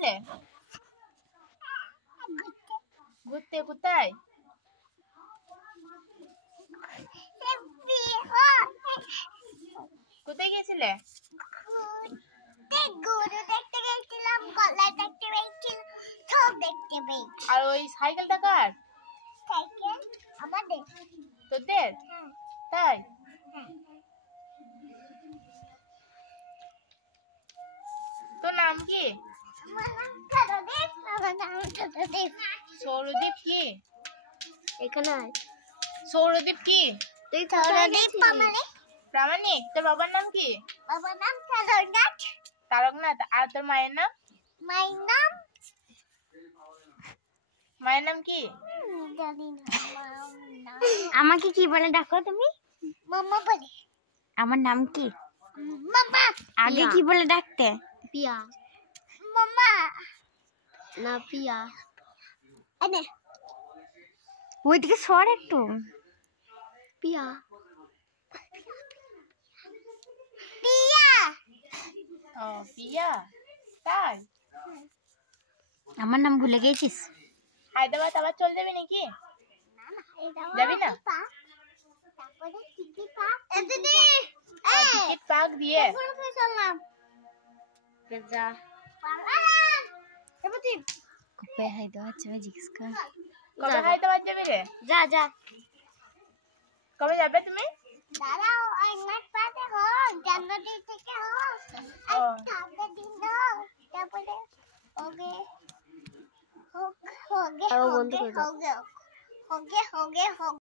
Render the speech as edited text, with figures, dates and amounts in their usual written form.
গেছিলে? ঘুরতে কোথায়? কোথায় গেছিলে? আর ওই সাইকেলটা কার? তোদের? তাই? তোর নাম কি? সৌরদীপ কি? এখানে সৌরদীপ কি? তুই প্রামাণিক। তোর বাবার নাম কি? বাবার নাম তারকনাথ। তারকনাথ। আর তোর মায়ের নাম? মায়ের নাম কি? আমাকে কি বলে ডাকো তুমি? মাম্মা বলে। আমার নাম কি? মাম্মা। আগে কি বলে ডাকতে? পিয়া। মাম্মা না পিয়া। এনে ওইদিকে সর একটু। পিয়া। পিয়া। ও পিয়া। তাই? আমার নাম ভুলে গেছিস? হায়দ্রাবাদ আবার চলে যাবি নাকি? যাবি না? টিকিট পাক দিয়ে যা। কবে হায়দ্রাবাদ যাবে জিজ্ঞেস কর। কবে হায়দ্রাবাদ যাবি রে? যা যা। কবে যাবে তুমি? দাঁড়াও একমাস পরে হোক, জানুয়ারি থেকে হোক, আর 14 দিন হোক, তারপরে হোগে হোক হোগে হোগে হোগে হোগে হোগে হোগে।